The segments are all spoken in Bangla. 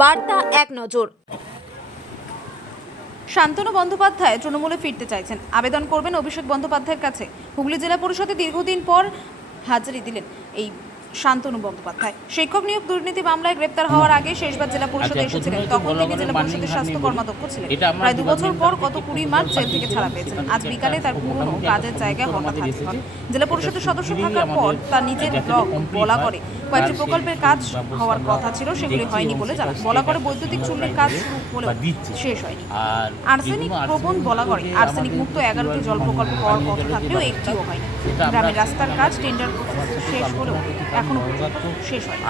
বার্তা এক নজর। শান্তনু বন্দ্যোপাধ্যায় তৃণমূলে ফিরতে চাইছেন, আবেদন করবেন অভিষেক বন্দ্যোপাধ্যায়ের কাছে। হুগলি জেলা পরিষদে দীর্ঘদিন পর হাজারি দিলেন এই শান্তনু বন্দ্যোপাধ্যায়। শিক্ষক নিয়োগ দুর্নীতি মামলায় গ্রেপ্তার হওয়ার আগে শেষবার জেলা পরিষদে এসেছিলেন, তখন তিনি জেলা পরিষদের স্বাস্থ্য কর্মাধ্যক্ষ ছিলেন। প্রায় 2 বছর পর গত 20 মার্চ জেল থেকে ছাড়া পেয়েছেন। আজ বিকালে তার পুরনো কাজের জায়গায় হঠাৎ হাজির হন। জেলা পরিষদের সদস্য থাকার পর তার নিজের ব্লক বলাগড়ে কয়েকটি প্রকল্পের কাজ হওয়ার কথা ছিল, সেগুলি হয়নি বলে জানান। বলাগড়ে বৈদ্যুতিক চুল্লির কাজ শুরু হলেও শেষ হয়নি। আর্সেনিক প্রবণ বলাগড়ে আর্সেনিক মুক্ত 11টি জল প্রকল্প হওয়ার কথা থাকলেও একটিও হয়নি। গ্রামের রাস্তার কাজ টেন্ডার শেষ হলেও এখনো পর্যন্ত শেষ হয়নি।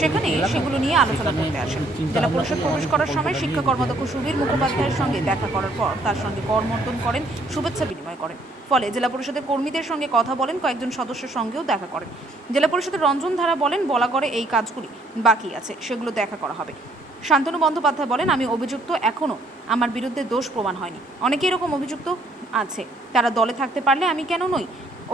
সেখানে সেগুলো নিয়ে আলোচনা করতে আসেন। জেলা পরিষদ প্রবেশ করার সময় শিক্ষা কর্মাধ্যক্ষ সুবীর মুখোপাধ্যায়ের সঙ্গে দেখা করার পর তার সঙ্গে করমর্দন করেন, শুভেচ্ছা বিনিময় করেন। ফলে জেলা পরিষদের কর্মীদের সঙ্গে কথা বলেন, কয়েকজন সদস্যের সঙ্গেও দেখা করেন। জেলা পরিষদের রঞ্জন ধারা বলেন, বলাগড়ে এই কাজগুলি বাকি আছে, সেগুলো দেখা করা হবে। শান্তনু বন্দ্যোপাধ্যায় বলেন, আমি অভিযুক্ত, এখনও আমার বিরুদ্ধে দোষ প্রমাণ হয়নি। অনেকে এরকম অভিযুক্ত আছে, তারা দলে থাকতে পারলে আমি কেন নই?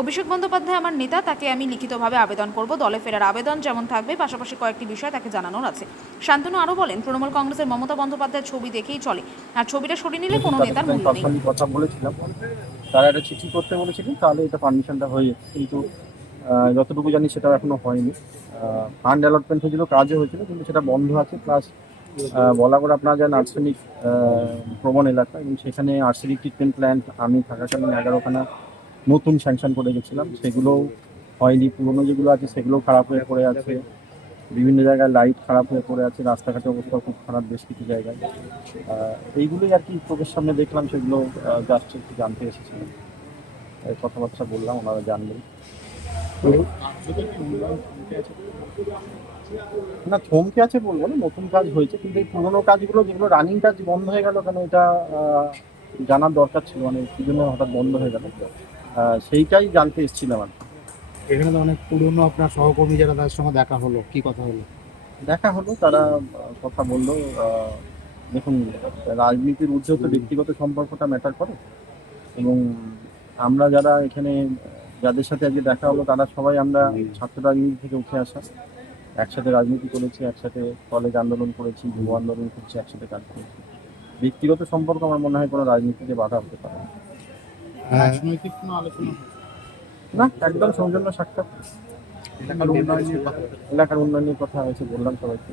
অভিষেক বন্দ্যোপাধ্যায় আমার নেতা, তাকে আমি লিখিতভাবে আবেদন করব। দলে ফেরার আবেদন যেমন থাকবে, পাশাপাশি কয়েকটি বিষয় তাকে জানানোর আছে। শান্তনু আরও বলেন, তৃণমূল কংগ্রেসের মমতা বন্দ্যোপাধ্যায়ের ছবি দেখেই চলে, আর ছবিটা সরিয়ে নিলে কোনো নেতার মূল্য নেই। কথা বলেছিলাম, তারা একটা চিঠি করতে বলেছিলেন, তাহলে এটা পারমিশনটা হয়ে যেত, কিন্তু যতটুকু জানি সেটা এখনো হয়নি। ফান্ড অ্যালটমেন্ট হয়েছিল, কাজও হয়েছিল, কিন্তু সেটা বন্ধ আছে। প্লাস বলাগড় আপনারা জানেন আর্সেনিক প্রবণ এলাকা, এবং সেখানে আর্সেনিক ট্রিটমেন্ট প্ল্যান্ট আমি থাকাকালীন 11খানা নতুন স্যাংশন করে গেছিলাম, সেগুলোও হয়নি। পুরোনো যেগুলো আছে সেগুলো খারাপ হয়ে পড়ে আছে, বিভিন্ন জায়গায় লাইট খারাপ হয়ে পড়ে আছে, রাস্তাঘাটের অবস্থা খুব খারাপ বেশ কিছু জায়গায়। এইগুলোই আর কি চোখের সামনে দেখলাম, সেগুলো জাস্ট একটু জানতে এসেছিলাম, কথাবার্তা বললাম, ওনারা জানবেন। না, থমকে আছে বলবো না, নতুন কাজ হয়েছে, কিন্তু এই পুরোনো কাজগুলো যেগুলো রানিং কাজ বন্ধ হয়ে গেল কেন, এটা জানার দরকার ছিল, মানে কি জন্য হঠাৎ বন্ধ হয়ে গেল, সেইটাই জানতে এসেছিলাম আর কি। এখানে তো অনেক পুরনো আপনার সহকর্মী যারা, তাদের সঙ্গে দেখা হলো, কি কথা হলো? দেখা হলো, তারা কথা বললো। দেখুন, রাজনীতির ঊর্ধ্বে তো ব্যক্তিগত সম্পর্কটা ম্যাটার করে, এবং আমরা যারা এখানে যাদের সাথে আজকে দেখা হলো, তারা সবাই আমরা ছাত্র রাজনীতি থেকে উঠে আসা, একসাথে রাজনীতি করেছি, একসাথে কলেজ আন্দোলন করেছি, যুব আন্দোলন করছি, একসাথে কাজ করেছি। ব্যক্তিগত সম্পর্ক আমার মনে হয় কোনো রাজনীতিতে বাধা হতে পারে না। রাজনৈতিক কোনো আলোচনা না, একদম সৌজন্য সাক্ষাৎ, এলাকার উন্নয়নের কথা হয়েছে, বললাম সবাইকে।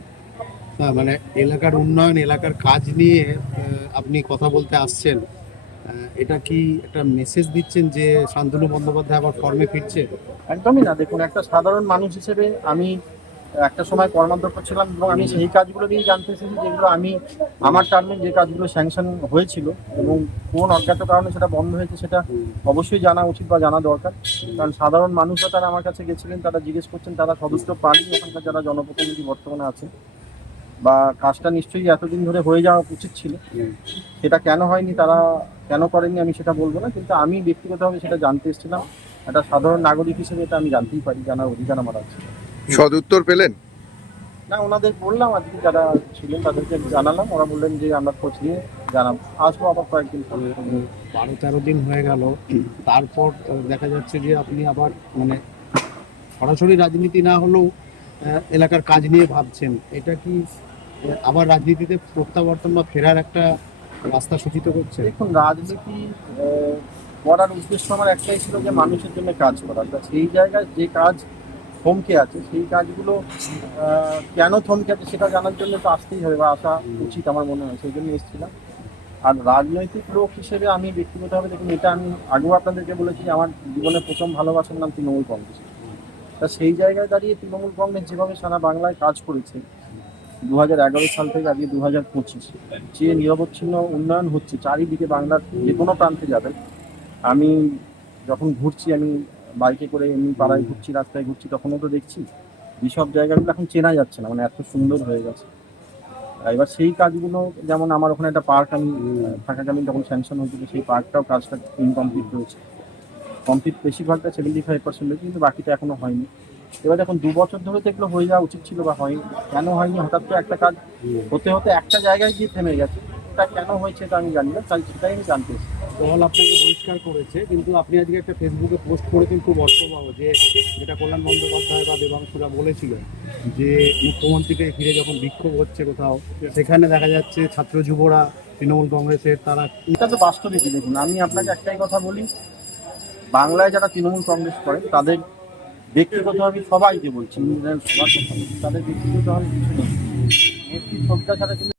মানে এলাকার উন্নয়ন, এলাকার কাজ নিয়ে আপনি কথা বলতে আসছেন, এটা কি একটা মেসেজ দিচ্ছেন যে শান্তনু বন্দ্যোপাধ্যায় আবার ফর্মে ফিরছে? একদমই না। দেখুন, একটা সাধারণ মানুষ হিসেবে আমি একটা সময় কর্মাধ্যক্ষ ছিলাম, এবং আমি সেই কাজগুলো নিয়ে জানতে এসেছি, যেগুলো আমি আমার টার্মে যে কাজগুলো স্যাংশন হয়েছিল, এবং কোন অজ্ঞাত কারণে সেটা বন্ধ হয়েছে, সেটা অবশ্যই জানা উচিত বা জানা দরকার। কারণ সাধারণ মানুষরা তারা আমার কাছে গেছিলেন, তারা জিজ্ঞেস করছেন, তারা সদস্য পাননি ওখানকার যারা জনপ্রতিনিধি বর্তমানে আছেন, বা কাজটা নিশ্চয়ই এতদিন ধরে হয়ে যাওয়া উচিত ছিল, সেটা কেন হয়নি, তারা কেন করেনি, আমি সেটা বলবো না, কিন্তু আমি ব্যক্তিগতভাবে সেটা জানতে এসেছিলাম। একটা সাধারণ নাগরিক হিসেবে এটা আমি জানতেই পারি, জানার অধিকার আমার আছে। সদুত্তর পেলেন না, ওনাদের বললাম, আজকে যারা ছিলেন তাদেরকে জানালাম, ওরা বললেন যে আমরা খোঁজ নিয়ে জানাবো, আসবো আবার কয়েকদিন পরে। 12-13 দিন হয়ে গেল, তারপর দেখা যাচ্ছে যে আপনি আবার মানে সরাসরি রাজনীতি না হলেও এলাকার কাজ নিয়ে ভাবছেন। এটা কি আবার রাজনীতিতে প্রত্যাবর্তন বা ফেরার একটা রাস্তা সূচিত করছে? দেখুন, রাজনীতি করার উদ্দেশ্য আমার একটাই ছিল, যে মানুষের জন্য কাজ করা। সেই জায়গায় যে কাজ থমকে আছে, সেই কাজগুলো কেন থমকে আছে সেটা জানার জন্য তো আসতেই হবে, বা আসা উচিত আমার মনে হয়, সেই জন্য এসেছিলাম। আর রাজনৈতিক লোক হিসেবে আমি ব্যক্তিগতভাবে, দেখুন, এটা আমি আগেও আপনাদেরকে বলেছি, আমার জীবনের প্রথম ভালোবাসার নাম তৃণমূল কংগ্রেস। তা সেই জায়গায় দাঁড়িয়ে তৃণমূল কংগ্রেস যেভাবে সারা বাংলায় কাজ করেছে 2011 সাল থেকে আজকে 2025, যে নিরবচ্ছিন্ন উন্নয়ন হচ্ছে চারিদিকে, বাংলার যে কোনো প্রান্তে যাবে, আমি যখন ঘুরছি, আমি বাইকে করে এমনি পাড়ায় ঘুরছি, রাস্তায় ঘুরছি, তখনও তো দেখছি যেসব জায়গাগুলো এখন চেনা যাচ্ছে না, মানে এত সুন্দর হয়ে গেছে। এবার সেই কাজগুলো, যেমন আমার ওখানে একটা পার্ক আমি থাকাকালীন যখন স্যাংশন হয়েছিল, সেই পার্কটাও কাজটা ইনকমপ্লিট রয়েছে। কমপ্লিট বেশিরভাগটা 75% হয়েছে, কিন্তু বাকিটা এখনো হয়নি। এবার দেখুন, 2 বছর ধরে তো এগুলো হয়ে যাওয়া উচিত ছিল, বা হয়নি, কেন হয়নি? হঠাৎ করে একটা কাজ হতে হতে একটা জায়গায় গিয়ে থেমে গেছে, এটা কেন হয়েছে এটা আমি জানি না, তাই সেটাই আমি জানতে এসেছি। দল আপনাকে বহিষ্কার করেছে, কিন্তু আপনি আজকে একটা ফেসবুকে পোস্ট করেছেন খুব অর্থবহ, যে যেটা কল্যাণ বন্দ্যোপাধ্যায় বা দেবাংশুরা বলেছিলেন যে মুখ্যমন্ত্রীকে ঘিরে যখন বিক্ষোভ হচ্ছে কোথাও, সেখানে দেখা যাচ্ছে ছাত্র যুবরা তৃণমূল কংগ্রেসের তারা এটা তো বাস্তবিকই। দেখুন, আমি আপনাকে একটাই কথা বলি, বাংলায় যারা তৃণমূল কংগ্রেস করেন তাদের ব্যক্তিগতভাবে, সবাইকে বলছি, সবার কথা বলছি, তাদের ব্যক্তিগতভাবে কিছু নেই। নেত্রীর ছবিটা ছাড়া কিন্তু